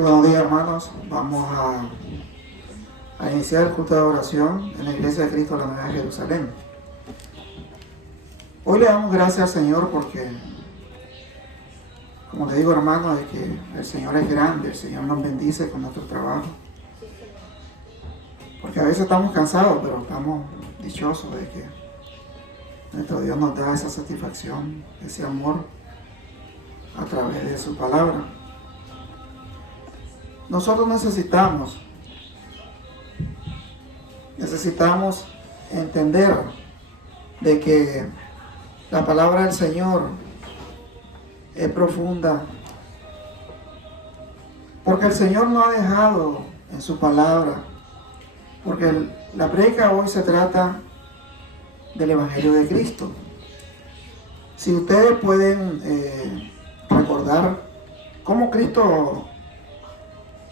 Buenos días, hermanos. Vamos a iniciar el culto de oración en la Iglesia de Cristo de la Nueva Jerusalén. Hoy le damos gracias al Señor porque, como le digo, hermanos, de que el Señor es grande, el Señor nos bendice con nuestro trabajo. Porque a veces estamos cansados, pero estamos dichosos de que nuestro Dios nos da esa satisfacción, ese amor a través de su palabra. Nosotros necesitamos entender de que la palabra del Señor es profunda, porque el Señor no ha dejado en su palabra, porque la prédica hoy se trata del Evangelio de Cristo. Si ustedes pueden recordar cómo Cristo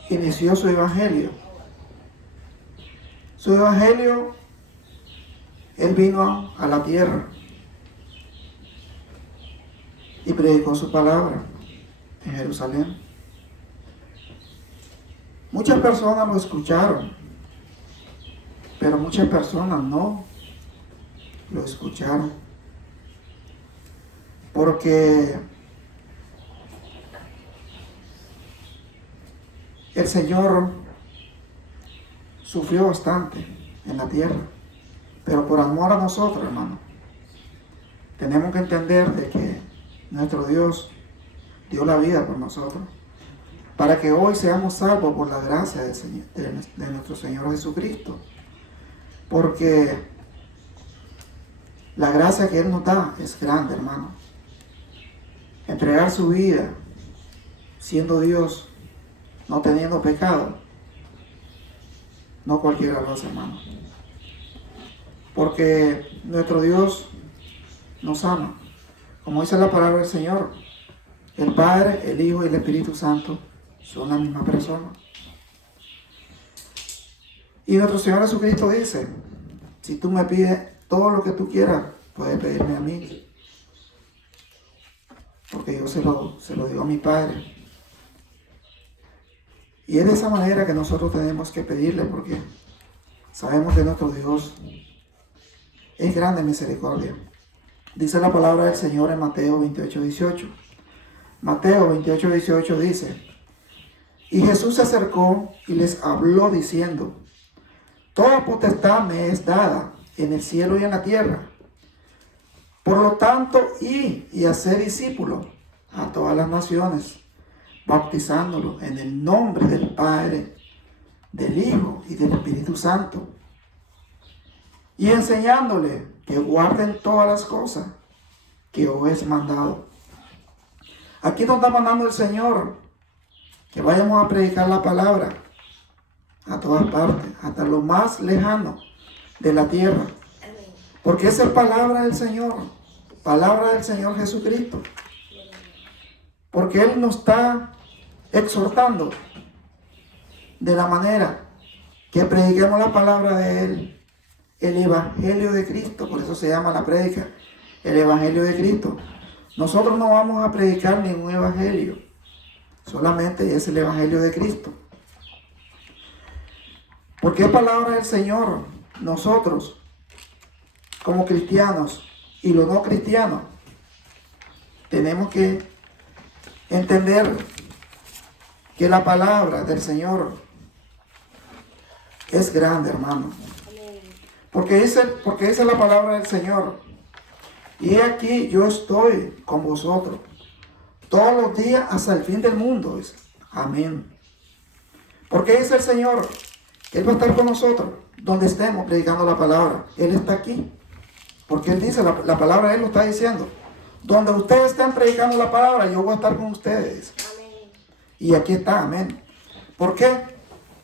inició su evangelio. Su evangelio, Él vino a la tierra y predicó su palabra en Jerusalén. Muchas personas lo escucharon, pero muchas personas no lo escucharon. Porque el Señor sufrió bastante en la tierra, pero por amor a nosotros, hermano, tenemos que entender de que nuestro Dios dio la vida por nosotros, para que hoy seamos salvos por la gracia del Señor, de nuestro Señor Jesucristo. Porque la gracia que Él nos da es grande, hermano. Entregar su vida, siendo Dios, no teniendo pecado, no cualquiera lo hace, hermano. Porque nuestro Dios nos ama. Como dice la palabra del Señor, el Padre, el Hijo y el Espíritu Santo son la misma persona. Y nuestro Señor Jesucristo dice, si tú me pides todo lo que tú quieras, puedes pedirme a mí. Porque yo se lo digo a mi Padre. Y es de esa manera que nosotros tenemos que pedirle, porque sabemos que nuestro Dios es grande en misericordia. Dice la palabra del Señor en Mateo 28:18. Mateo 28:18 dice, y Jesús se acercó y les habló diciendo, toda potestad me es dada en el cielo y en la tierra. Por lo tanto, id y haced discípulos a todas las naciones, bautizándolos en el nombre del Padre, del Hijo y del Espíritu Santo, y enseñándoles que guarden todas las cosas que os he mandado. Aquí nos está mandando el Señor que vayamos a predicar la palabra a todas partes, hasta lo más lejano de la tierra, porque esa es palabra del Señor Jesucristo, porque Él nos está exhortando de la manera que prediquemos la palabra de Él, el Evangelio de Cristo. Por eso se llama la prédica, el Evangelio de Cristo. Nosotros no vamos a predicar ningún evangelio, solamente es el Evangelio de Cristo. Porque es palabra del Señor. Nosotros, como cristianos y los no cristianos, tenemos que entender que la palabra del Señor es grande, hermano. Porque esa es la palabra del Señor. Y he aquí, yo estoy con vosotros todos los días hasta el fin del mundo. Dice. Amén. Porque es el Señor. Él va a estar con nosotros donde estemos predicando la palabra. Él está aquí. Porque Él dice, la palabra Él lo está diciendo. Donde ustedes estén predicando la palabra, yo voy a estar con ustedes. Amén. Y aquí está, amén. ¿Por qué?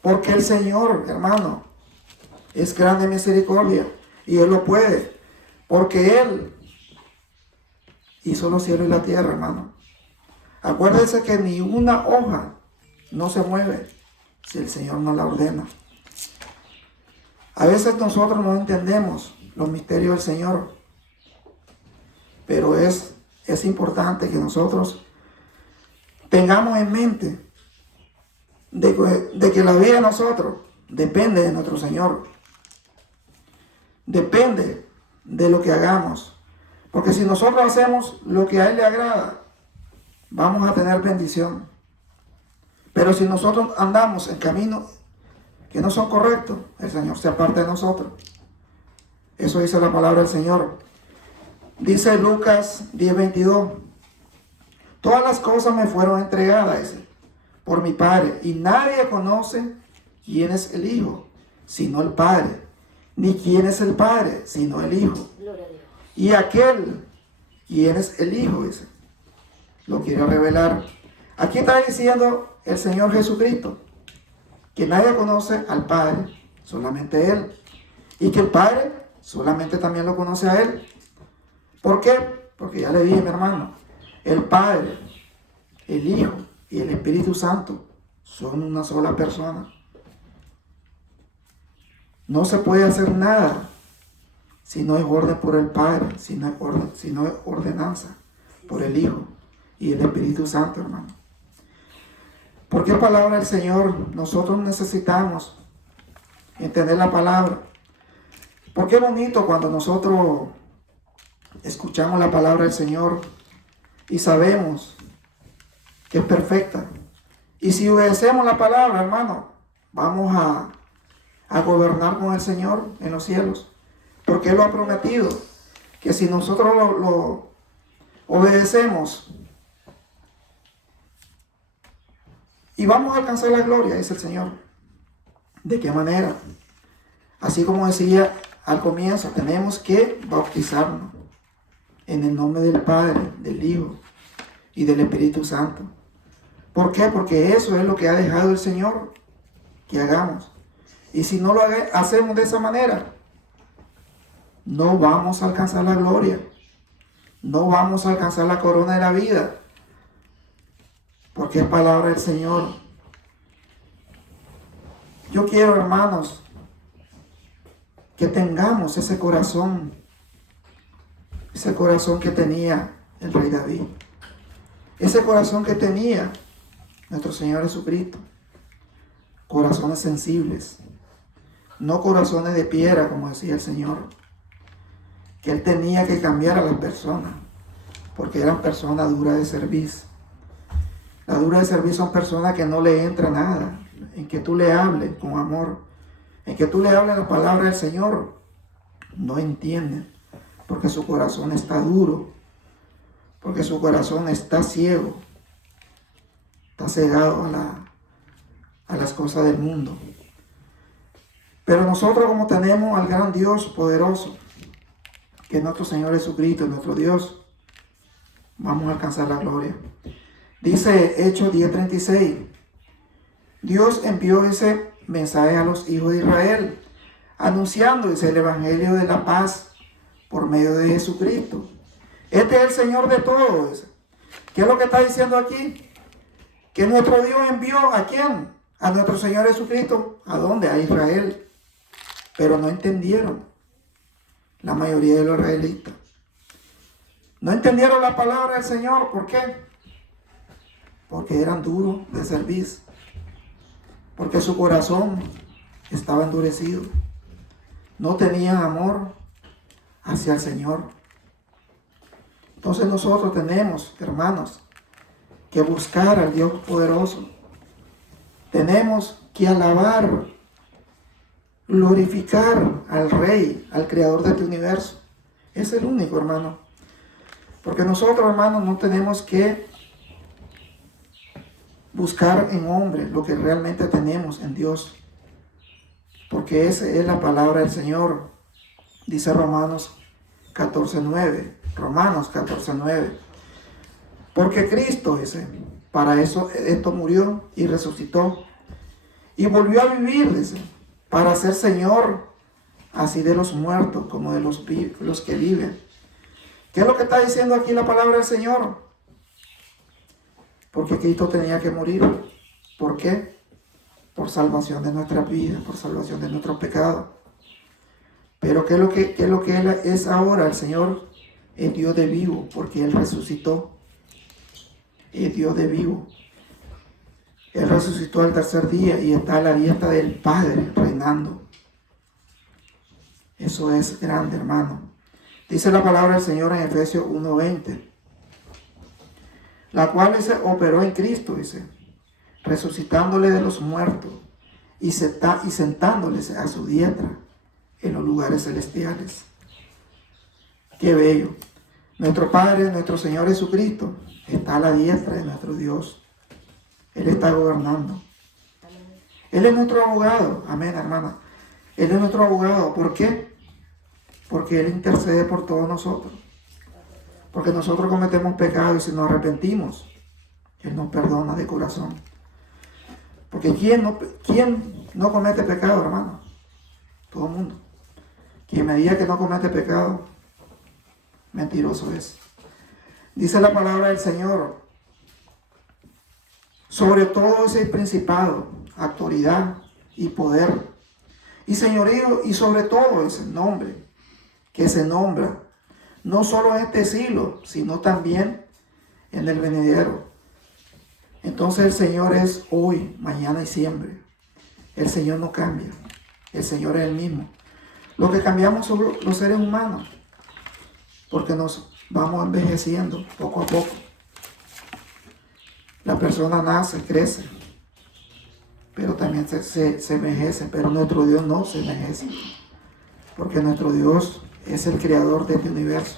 Porque el Señor, hermano, es grande en misericordia. Y Él lo puede. Porque Él hizo los cielos y la tierra, hermano. Acuérdense que ni una hoja no se mueve si el Señor no la ordena. A veces nosotros no entendemos los misterios del Señor, pero es importante que nosotros tengamos en mente de que la vida de nosotros depende de nuestro Señor. Depende de lo que hagamos. Porque si nosotros hacemos lo que a Él le agrada, vamos a tener bendición. Pero si nosotros andamos en caminos que no son correctos, el Señor se aparta de nosotros. Eso dice la palabra del Señor. Dice Lucas 10:22. Todas las cosas me fueron entregadas por mi Padre, y nadie conoce quién es el Hijo, sino el Padre, ni quién es el Padre, sino el Hijo. Y aquel, quién es el Hijo, dice, lo quiero revelar. Aquí está diciendo el Señor Jesucristo que nadie conoce al Padre, solamente Él, y que el Padre solamente también lo conoce a Él. ¿Por qué? Porque ya le dije, mi hermano, el Padre, el Hijo y el Espíritu Santo son una sola persona. No se puede hacer nada si no es orden por el Padre, si no es ordenanza por el Hijo y el Espíritu Santo, hermano. ¿Por qué palabra del Señor? Nosotros necesitamos entender la palabra. ¿Por qué bonito cuando nosotros escuchamos la palabra del Señor y sabemos que es perfecta? Y si obedecemos la palabra, hermano, vamos a gobernar con el Señor en los cielos. Porque Él lo ha prometido, que si nosotros lo obedecemos y vamos a alcanzar la gloria, dice el Señor. ¿De qué manera? Así como decía al comienzo, tenemos que bautizarnos en el nombre del Padre, del Hijo y del Espíritu Santo. ¿Por qué? Porque eso es lo que ha dejado el Señor que hagamos. Y si no lo hacemos de esa manera, no vamos a alcanzar la gloria. No vamos a alcanzar la corona de la vida. Porque es palabra del Señor. Yo quiero, hermanos, que tengamos ese corazón que tenía el rey David. Ese corazón que tenía nuestro Señor Jesucristo. Corazones sensibles. No corazones de piedra, como decía el Señor. Que Él tenía que cambiar a las personas. Porque eran personas duras de servicio. Las duras de servicio son personas que no le entra nada. En que tú le hables con amor. En que tú le hables la palabra del Señor. No entienden. Porque su corazón está duro. Porque su corazón está ciego. Está cegado a las cosas del mundo. Pero nosotros, como tenemos al gran Dios poderoso, que es nuestro Señor Jesucristo, nuestro Dios, vamos a alcanzar la gloria. Dice Hechos 10:36. Dios envió ese mensaje a los hijos de Israel, anunciando el evangelio de la paz por medio de Jesucristo. Este es el Señor de todos. ¿Qué es lo que está diciendo aquí? Que nuestro Dios envió ¿a quién? A nuestro Señor Jesucristo. ¿A dónde? A Israel. Pero no entendieron. La mayoría de los israelitas no entendieron la palabra del Señor. ¿Por qué? Porque eran duros de servicio. Porque su corazón estaba endurecido. No tenían amor hacia el Señor. Entonces nosotros tenemos, hermanos, que buscar al Dios poderoso. Tenemos que alabar, glorificar al Rey, al Creador de este universo. Es el único, hermano. Porque nosotros, hermanos, no tenemos que buscar en hombre lo que realmente tenemos en Dios. Porque esa es la palabra del Señor. Dice Romanos 14:9. Romanos 14:9. Porque Cristo, dice, para eso esto murió y resucitó. Y volvió a vivir, dice, para ser Señor, así de los muertos como de los que viven. ¿Qué es lo que está diciendo aquí la palabra del Señor? Porque Cristo tenía que morir. ¿Por qué? Por salvación de nuestra vida, por salvación de nuestros pecados. Pero ¿qué es lo que Él es ahora? El Señor es Dios de vivo, porque Él resucitó. Es Dios de vivo. Él resucitó al tercer día y está a la diestra del Padre reinando. Eso es grande, hermano. Dice la palabra del Señor en Efesios 1:20, la cual operó en Cristo, dice, resucitándole de los muertos y sentándole a su diestra en los lugares celestiales. Qué bello. Nuestro Padre, nuestro Señor Jesucristo, está a la diestra de nuestro Dios. Él está gobernando. Él es nuestro abogado. Amén, hermana. Él es nuestro abogado. ¿Por qué? Porque Él intercede por todos nosotros. Porque nosotros cometemos pecado y si nos arrepentimos, Él nos perdona de corazón. Porque ¿quién no comete pecado, hermano? Todo el mundo. Quien me diga que no comete pecado, mentiroso es. Dice la palabra del Señor, sobre todo ese principado, autoridad y poder y señorío, y sobre todo ese nombre que se nombra no solo en este siglo, sino también en el venidero. Entonces el Señor es hoy, mañana y siempre. El Señor no cambia. El Señor es el mismo. Lo que cambiamos son los seres humanos, porque nos vamos envejeciendo poco a poco. La persona nace, crece, pero también se envejece, pero nuestro Dios no se envejece, porque nuestro Dios es el creador de este universo.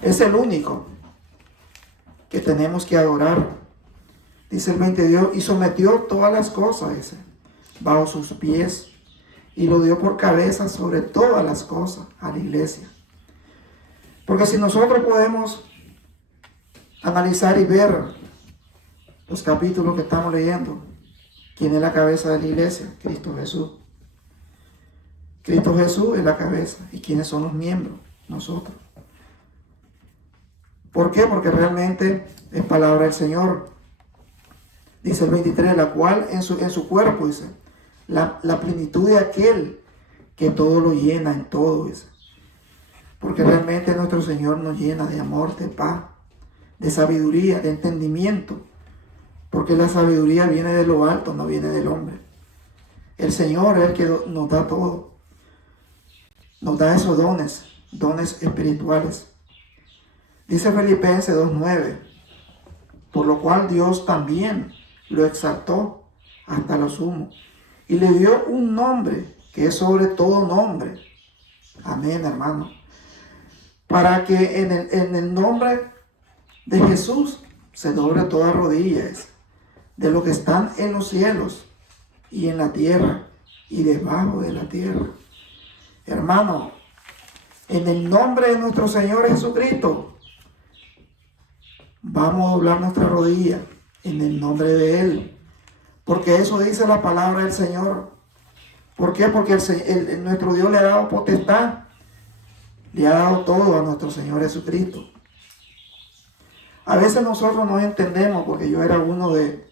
Es el único que tenemos que adorar. Dice el 22, y sometió todas las cosas, dice, bajo sus pies, y lo dio por cabeza sobre todas las cosas a la iglesia. Porque si nosotros podemos analizar y ver los capítulos que estamos leyendo, ¿quién es la cabeza de la iglesia? Cristo Jesús. Cristo Jesús es la cabeza. ¿Y quiénes son los miembros? Nosotros. ¿Por qué? Porque realmente es palabra del Señor. Dice el 23, la cual en su cuerpo, dice, la plenitud de aquel que todo lo llena en todo, dice. Porque realmente nuestro Señor nos llena de amor, de paz, de sabiduría, de entendimiento. Porque la sabiduría viene de lo alto, no viene del hombre. El Señor es el que nos da todo. Nos da esos dones espirituales. Dice Filipenses 2:9, por lo cual Dios también lo exaltó hasta lo sumo y le dio un nombre que es sobre todo nombre. Amén, hermano. Para que en el nombre de Jesús se doble toda rodilla de lo que están en los cielos y en la tierra y debajo de la tierra. Hermano, en el nombre de nuestro Señor Jesucristo, vamos a doblar nuestra rodilla en el nombre de Él. Porque eso dice la palabra del Señor. ¿Por qué? Porque nuestro Dios le ha dado potestad. Le ha dado todo a nuestro Señor Jesucristo. A veces nosotros no entendemos, porque yo era uno de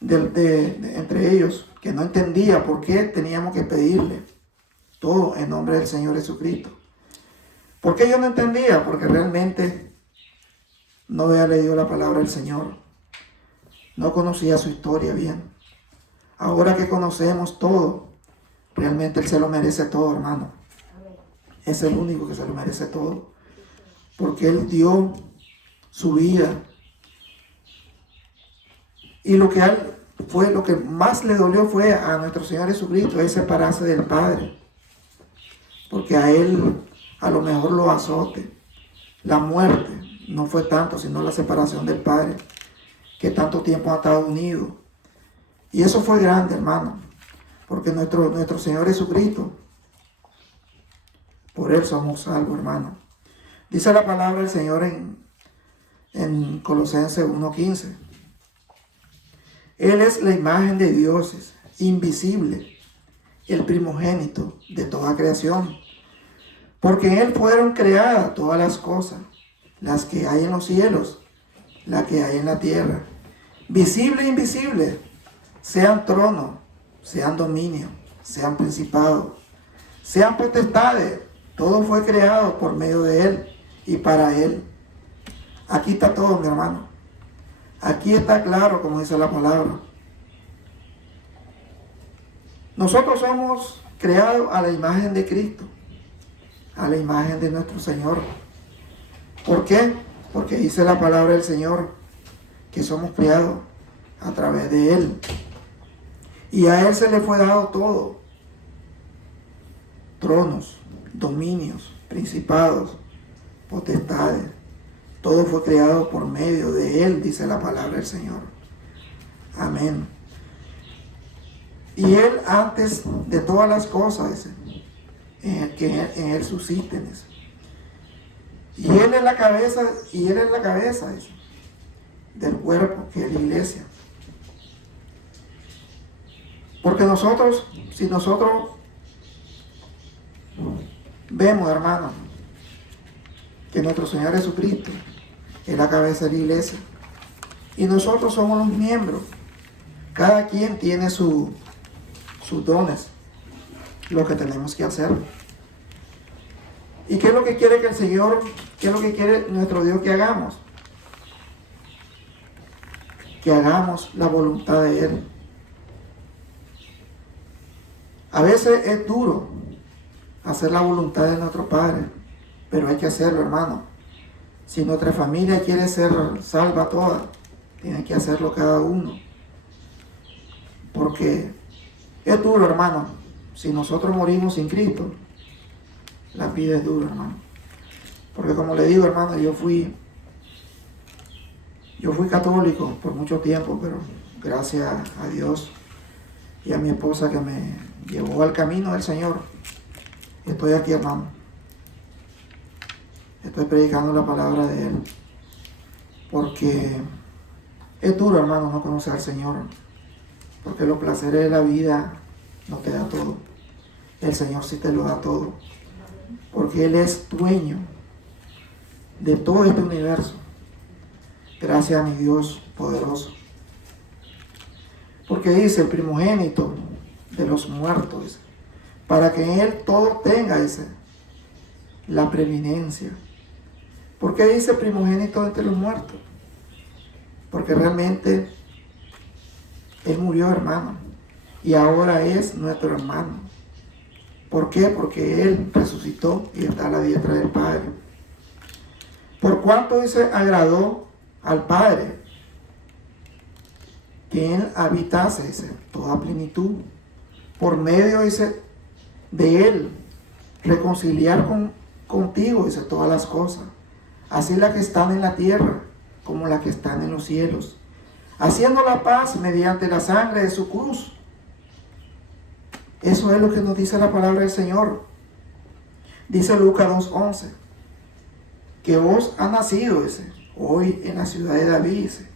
entre ellos, que no entendía por qué teníamos que pedirle todo en nombre del Señor Jesucristo. ¿Por qué yo no entendía? Porque realmente no había leído la palabra del Señor. No conocía su historia bien. Ahora que conocemos todo, realmente Él se lo merece todo, hermano. Es el único que se lo merece todo. Porque Él dio su vida. Y lo que más le dolió fue a nuestro Señor Jesucristo, es separarse del Padre. Porque a Él a lo mejor lo azote. La muerte no fue tanto, sino la separación del Padre, que tanto tiempo ha estado unido. Y eso fue grande, hermano. Porque nuestro Señor Jesucristo, por Él somos salvos, hermano. Dice la palabra del Señor en Colosenses 1:15. Él es la imagen de Dios, invisible, el primogénito de toda creación. Porque en Él fueron creadas todas las cosas, las que hay en los cielos, las que hay en la tierra, visible e invisible, sean tronos, sean dominios, sean principados, sean potestades. Todo fue creado por medio de Él y para Él. Aquí está todo, mi hermano. Aquí está claro, como dice la palabra. Nosotros somos creados a la imagen de Cristo, a la imagen de nuestro Señor. ¿Por qué? Porque dice la palabra del Señor que somos creados a través de Él. Y a Él se le fue dado todo. Tronos, dominios, principados, potestades. Todo fue creado por medio de Él, dice la palabra del Señor. Amén. Y Él antes de todas las cosas, que en Él subsisten. Y Él es la cabeza, del cuerpo, que es la iglesia. Porque nosotros, si nosotros vemos, hermano, que nuestro Señor Jesucristo es la cabeza de la iglesia, y nosotros somos los miembros, cada quien tiene sus dones, lo que tenemos que hacer. ¿Y qué es lo que quiere que el Señor, qué es lo que quiere nuestro Dios que hagamos? Que hagamos la voluntad de Él. A veces es duro hacer la voluntad de nuestro Padre, pero hay que hacerlo, hermano. Si nuestra familia quiere ser salva toda, tiene que hacerlo cada uno. Porque es duro, hermano. Si nosotros morimos sin Cristo, la vida es dura, hermano. Porque como le digo, hermano, yo fui católico por mucho tiempo, pero gracias a Dios y a mi esposa que me llevó al camino del Señor, estoy aquí, hermano. Estoy predicando la palabra de Él. Porque es duro, hermano, no conocer al Señor. Porque los placeres de la vida no te da todo. El Señor sí te lo da todo. Porque Él es dueño de todo este universo. Gracias a mi Dios poderoso. Porque dice el primogénito de los muertos, dice, para que en Él todo tenga, dice, la preeminencia. ¿Por qué dice primogénito entre los muertos? Porque realmente Él murió, hermano, y ahora es nuestro hermano. ¿Por qué? Porque Él resucitó y está a la diestra del Padre. Por cuanto, dice, agradó al Padre que Él habitase, dice, toda plenitud, por medio, dice, de Él, reconciliar contigo, dice, todas las cosas, así las que están en la tierra como las que están en los cielos, haciendo la paz mediante la sangre de su cruz. Eso es lo que nos dice la palabra del Señor. Dice Lucas 2:11, que os ha nacido, dice, hoy en la ciudad de David, dice,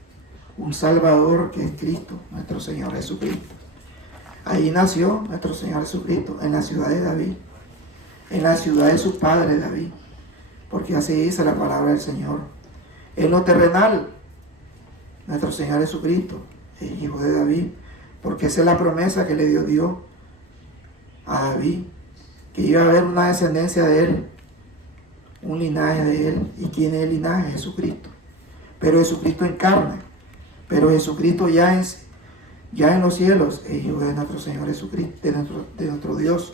un Salvador, que es Cristo, nuestro Señor Jesucristo. Ahí nació nuestro Señor Jesucristo, en la ciudad de David, en la ciudad de su padre David, porque así dice la palabra del Señor. En lo terrenal, nuestro Señor Jesucristo, el hijo de David, porque esa es la promesa que le dio Dios a David, que iba a haber una descendencia de él, un linaje de él. ¿Y quién es el linaje? Jesucristo. Pero Jesucristo en carne, pero Jesucristo ya en los cielos, el hijo de nuestro Señor Jesucristo, de nuestro Dios.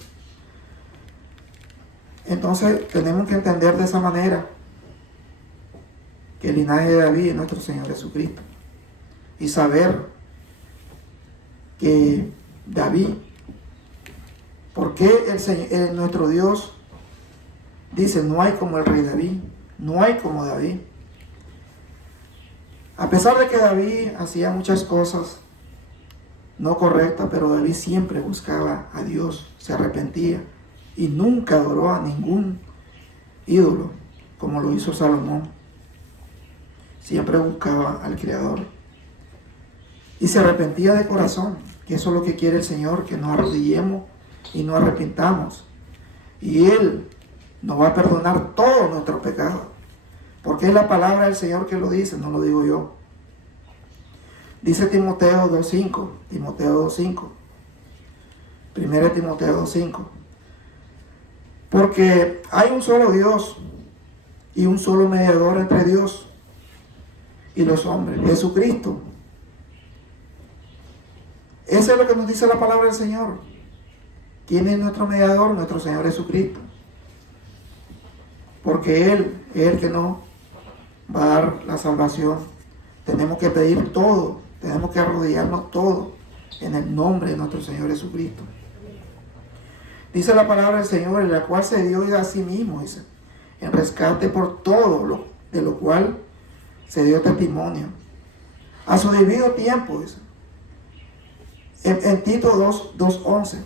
Entonces tenemos que entender de esa manera que el linaje de David es nuestro Señor Jesucristo, y saber que David, ¿por qué nuestro Dios dice no hay como el rey David? No hay como David. A pesar de que David hacía muchas cosas no correctas, pero David siempre buscaba a Dios, se arrepentía y nunca adoró a ningún ídolo como lo hizo Salomón. Siempre buscaba al Creador y se arrepentía de corazón, que eso es lo que quiere el Señor, que nos arrodillemos y nos arrepintamos, y Él nos va a perdonar todos nuestros pecados, porque es la palabra del Señor que lo dice, no lo digo yo. Dice Timoteo 2:5, 1 Timoteo 2:5, porque hay un solo Dios y un solo mediador entre Dios y los hombres. Jesucristo. Eso es lo que nos dice la palabra del Señor. ¿Quién es nuestro mediador? Nuestro Señor Jesucristo. Porque Él es el que nos va a dar la salvación. Tenemos que pedir todo, tenemos que arrodillarnos todo en el nombre de nuestro Señor Jesucristo. Dice la palabra del Señor, en la cual se dio a sí mismo, dice, en rescate por todo de lo cual se dio testimonio. A su debido tiempo, dice. En Tito 2:11,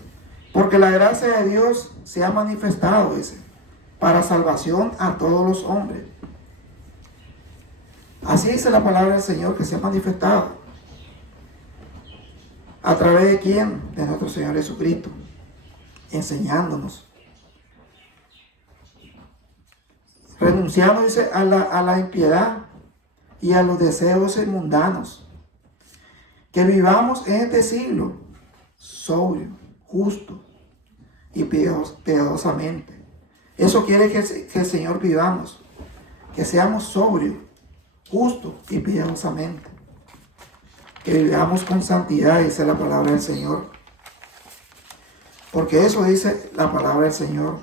porque la gracia de Dios se ha manifestado, dice, para salvación a todos los hombres. Así dice la palabra del Señor, que se ha manifestado. ¿A través de quién? De nuestro Señor Jesucristo, enseñándonos. Renunciando, dice, a la impiedad y a los deseos mundanos. Que vivamos en este siglo sobrio, justo y piadosamente. Eso quiere que el Señor vivamos, que seamos sobrios, justos y piadosamente. Que vivamos con santidad, dice la palabra del Señor. Porque eso dice la palabra del Señor.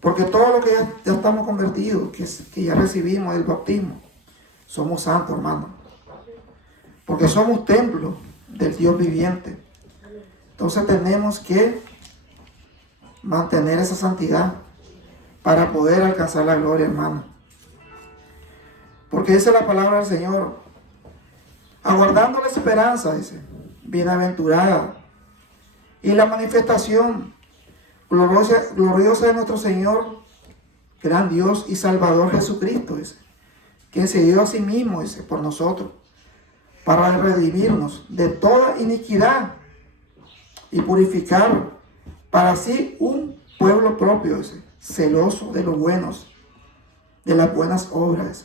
Porque todo lo que ya estamos convertidos, que ya recibimos el bautismo, somos santos, hermano. Porque somos templo del Dios viviente. Entonces tenemos que mantener esa santidad para poder alcanzar la gloria, hermano. Porque dice la palabra del Señor, aguardando la esperanza, dice, bienaventurada, y la manifestación gloriosa de nuestro Señor, gran Dios y Salvador Jesucristo, dice, quien se dio a sí mismo, dice, por nosotros, para redimirnos de toda iniquidad y purificar para sí un pueblo propio, dice, celoso de los buenos, de las buenas obras.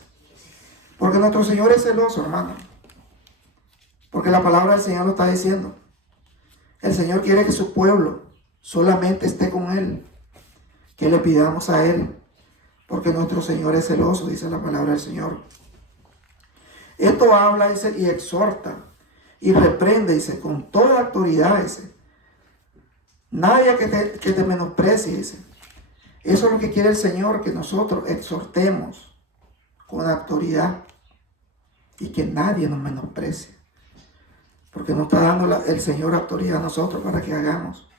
Porque nuestro Señor es celoso, hermano. Porque la palabra del Señor lo está diciendo. El Señor quiere que su pueblo solamente esté con Él, que le pidamos a Él, porque nuestro Señor es celoso, dice la palabra del Señor. Esto habla, dice, y exhorta, y reprende, dice, con toda autoridad, dice. Nadie que te menosprecie, dice. Eso es lo que quiere el Señor, que nosotros exhortemos con autoridad y que nadie nos menosprecie. Porque nos está dando el Señor autoridad a nosotros para que hagamos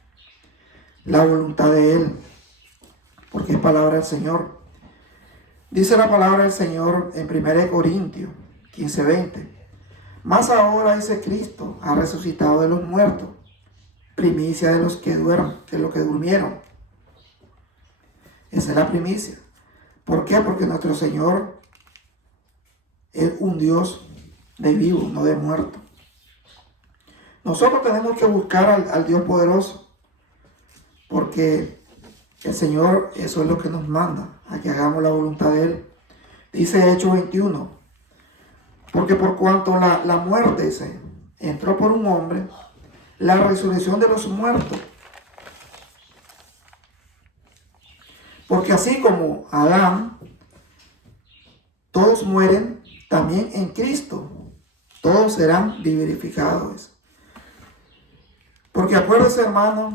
la voluntad de Él. Porque es palabra del Señor. Dice la palabra del Señor en 1 Corintios 15:20. Más ahora, dice, Cristo ha resucitado de los muertos, primicia de los que durmieron. Esa es la primicia. ¿Por qué? Porque nuestro Señor es un Dios de vivo, no de muerto. Nosotros tenemos que buscar al Dios poderoso, porque el Señor, eso es lo que nos manda, a que hagamos la voluntad de Él. Dice Hechos 21. Porque por cuanto la muerte, dice, entró por un hombre, la resurrección de los muertos. Porque así como Adán, todos mueren, también en Cristo, todos serán vivificados. Porque acuérdese, hermano,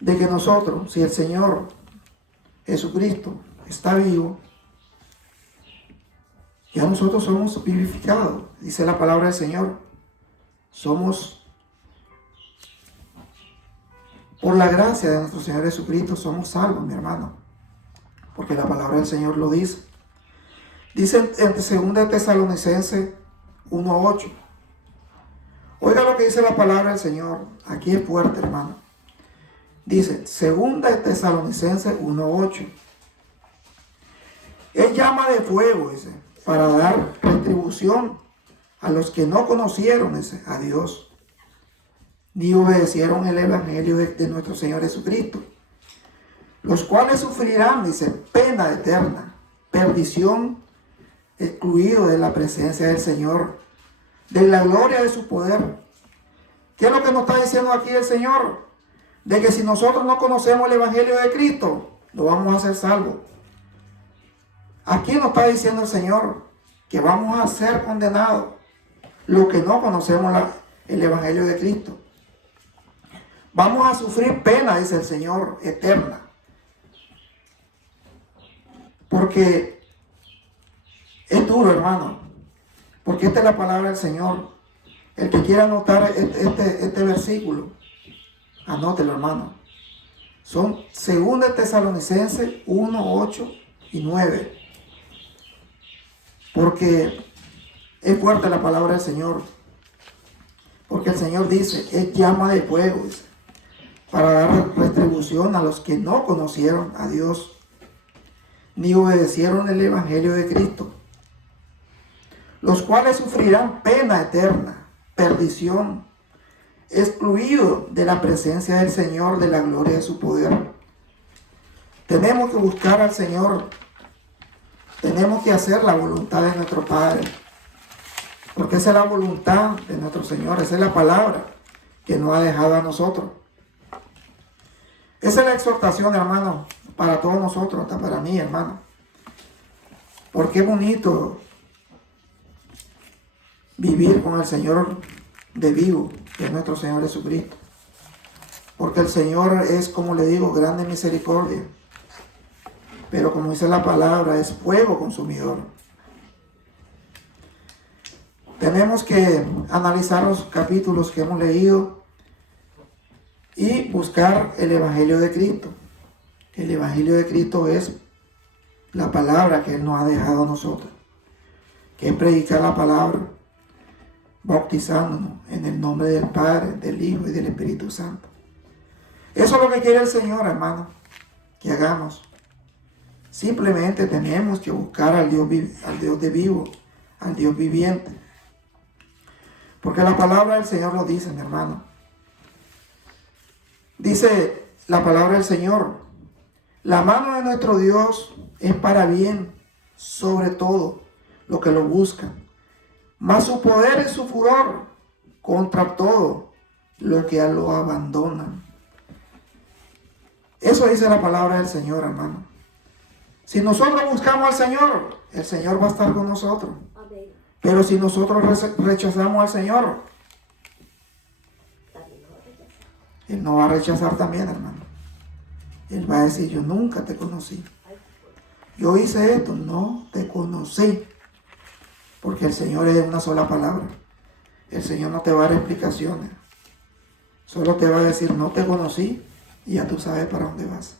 de que nosotros, si el Señor Jesucristo está vivo, ya nosotros somos vivificados, dice la palabra del Señor. Somos, por la gracia de nuestro Señor Jesucristo, somos salvos, mi hermano. Porque la palabra del Señor lo dice. Dice en 2 Tesalonicenses 1:8. Oiga lo que dice la palabra del Señor. Aquí es fuerte, hermano. Dice 2 Tesalonicenses 1:8. Es llama de fuego, dice, para dar retribución a los que no conocieron, dice, a Dios, ni obedecieron el evangelio de nuestro Señor Jesucristo, los cuales sufrirán, dice, pena eterna, perdición, excluido de la presencia del Señor, de la gloria de su poder. ¿Qué es lo que nos está diciendo aquí el Señor? De que si nosotros no conocemos el evangelio de Cristo, no vamos a ser salvos. Aquí nos está diciendo el Señor que vamos a ser condenados los que no conocemos el Evangelio de Cristo. Vamos a sufrir pena, dice el Señor, eterna. Porque es duro, hermano. Porque esta es la palabra del Señor. El que quiera anotar este versículo, anótelo, hermano. Son 2 Tesalonicenses 1, 8 y 9. Porque es fuerte la palabra del Señor. Porque el Señor dice, es llama de fuego, dice, para dar retribución a los que no conocieron a Dios, ni obedecieron el Evangelio de Cristo, los cuales sufrirán pena eterna, perdición, excluidos de la presencia del Señor, de la gloria de su poder. Tenemos que buscar al Señor. Tenemos que hacer la voluntad de nuestro Padre. Porque esa es la voluntad de nuestro Señor. Esa es la palabra que nos ha dejado a nosotros. Esa es la exhortación, hermano, para todos nosotros, hasta para mí, hermano. Porque es bonito vivir con el Señor de vivo, que es nuestro Señor Jesucristo. Porque el Señor es, como le digo, grande en misericordia. Pero como dice la palabra, es fuego consumidor. Tenemos que analizar los capítulos que hemos leído y buscar el Evangelio de Cristo. El Evangelio de Cristo es la palabra que Él nos ha dejado a nosotros, que es predicar la palabra, bautizándonos en el nombre del Padre, del Hijo y del Espíritu Santo. Eso es lo que quiere el Señor, hermano, que hagamos. Simplemente tenemos que buscar al Dios de vivo, al Dios viviente. Porque la palabra del Señor lo dice, mi hermano. Dice la palabra del Señor, la mano de nuestro Dios es para bien, sobre todo lo que lo buscan. Mas su poder y su furor contra todo lo que lo abandonan. Eso dice la palabra del Señor, hermano. Si nosotros buscamos al Señor, el Señor va a estar con nosotros. Amén. Pero si nosotros rechazamos al Señor, Él nos va a rechazar también, hermano. Él va a decir, yo nunca te conocí. Yo hice esto, no te conocí. Porque el Señor es una sola palabra. El Señor no te va a dar explicaciones. Solo te va a decir, no te conocí y ya tú sabes para dónde vas.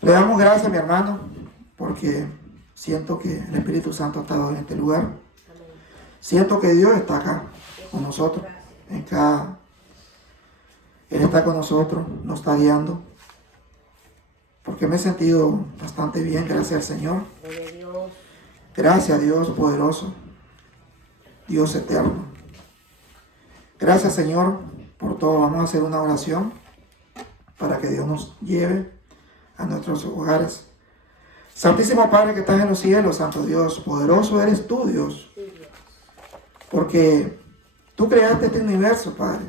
Le damos gracias, mi hermano, porque siento que el Espíritu Santo ha estado en este lugar. Siento que Dios está acá con nosotros. Él está con nosotros, nos está guiando. Porque me he sentido bastante bien, gracias al Señor. Gracias a Dios poderoso, Dios eterno. Gracias, Señor, por todo. Vamos a hacer una oración para que Dios nos lleve a nuestros hogares. Santísimo Padre que estás en los cielos, Santo Dios, poderoso eres tú, Dios. Porque tú creaste este universo, Padre.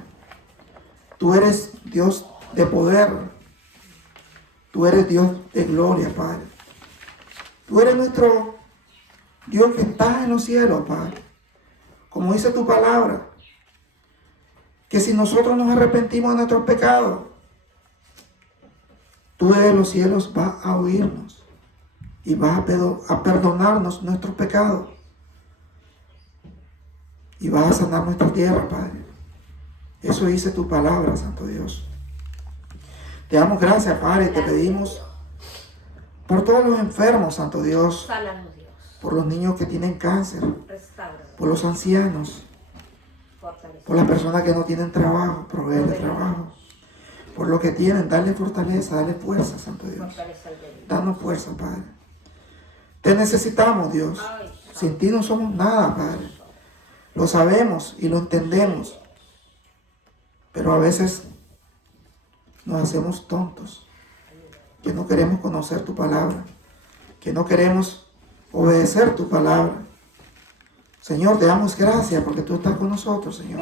Tú eres Dios de poder. Tú eres Dios de gloria, Padre. Tú eres nuestro Dios que estás en los cielos, Padre. Como dice tu palabra, que si nosotros nos arrepentimos de nuestros pecados, tú desde los cielos vas a oírnos y vas a perdonarnos nuestros pecados y vas a sanar nuestra tierra, Padre. Eso dice tu palabra, Santo Dios. Te damos gracias, Padre, y te pedimos por todos los enfermos, Santo Dios, por los niños que tienen cáncer, por los ancianos, por las personas que no tienen trabajo, proveerles trabajo. Por lo que tienen, darle fortaleza, darle fuerza, Santo Dios. Danos fuerza, Padre. Te necesitamos, Dios. Sin ti no somos nada, Padre. Lo sabemos y lo entendemos. Pero a veces nos hacemos tontos. Que no queremos conocer tu palabra. Que no queremos obedecer tu palabra. Señor, te damos gracias porque tú estás con nosotros, Señor.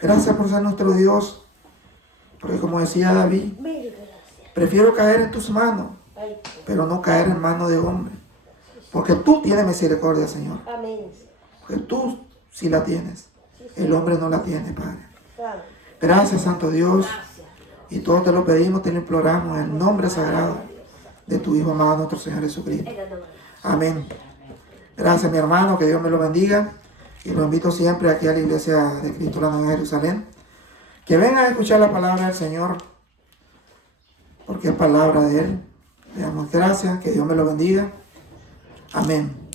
Gracias por ser nuestro Dios. Porque como decía David, prefiero caer en tus manos, pero no caer en manos de hombre. Porque tú tienes misericordia, Señor. Amén. Porque tú sí la tienes. El hombre no la tiene, Padre. Claro. Gracias, Santo Dios. Gracias. Y todo te lo pedimos, te lo imploramos en el nombre sagrado de tu Hijo amado, nuestro Señor Jesucristo. Amén. Gracias, mi hermano, que Dios me lo bendiga. Y lo invito siempre aquí a la iglesia de Cristo la Nueva Jerusalén. Que vengan a escuchar la palabra del Señor, porque es palabra de Él. Le damos gracias, que Dios me lo bendiga. Amén.